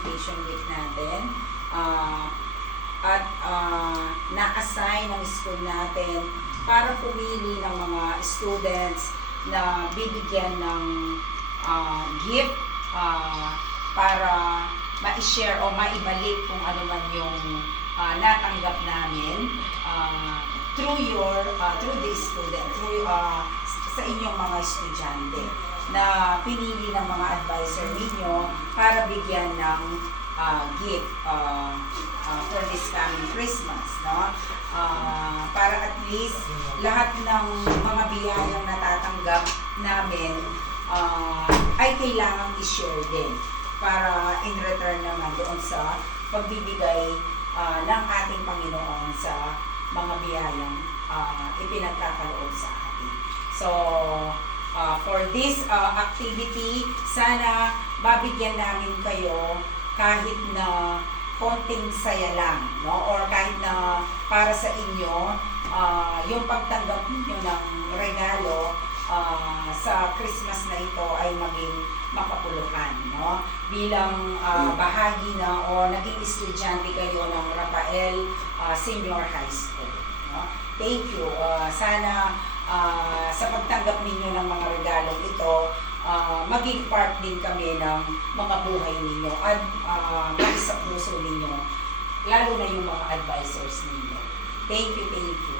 Education Week natin. Na-assign ng school natin para pumili ng mga students na bibigyan ng gift para ma-share o maibalik kung ano man yung natanggap namin through the student, sa inyong mga estudyante na pinili ng mga advisor ninyo para bigyan ng gift for this coming Christmas, no? Para at least lahat ng mga biyayang natatanggap namin ay kailangang i-share din para in return naman doon sa pagbibigay ng ating Panginoon sa mga biyayang ipinagkakaloob sa atin. So, for this activity, sana mabigyan namin kayo kahit na konting saya lang, no? Or kahit na para sa inyo, yung pagtanggap ninyo ng regalo sa Christmas na ito ay maging makapuluhan, no? Bilang bahagi na o naging estudyante kayo ng Rafael Senior High School, no? Thank you. Sana sa pagtanggap ninyo ng mga regalong ito, maging part din kami ng mga buhay ninyo at maisa puso ninyo, lalo na yung mga advisors ninyo. Thank you, thank you.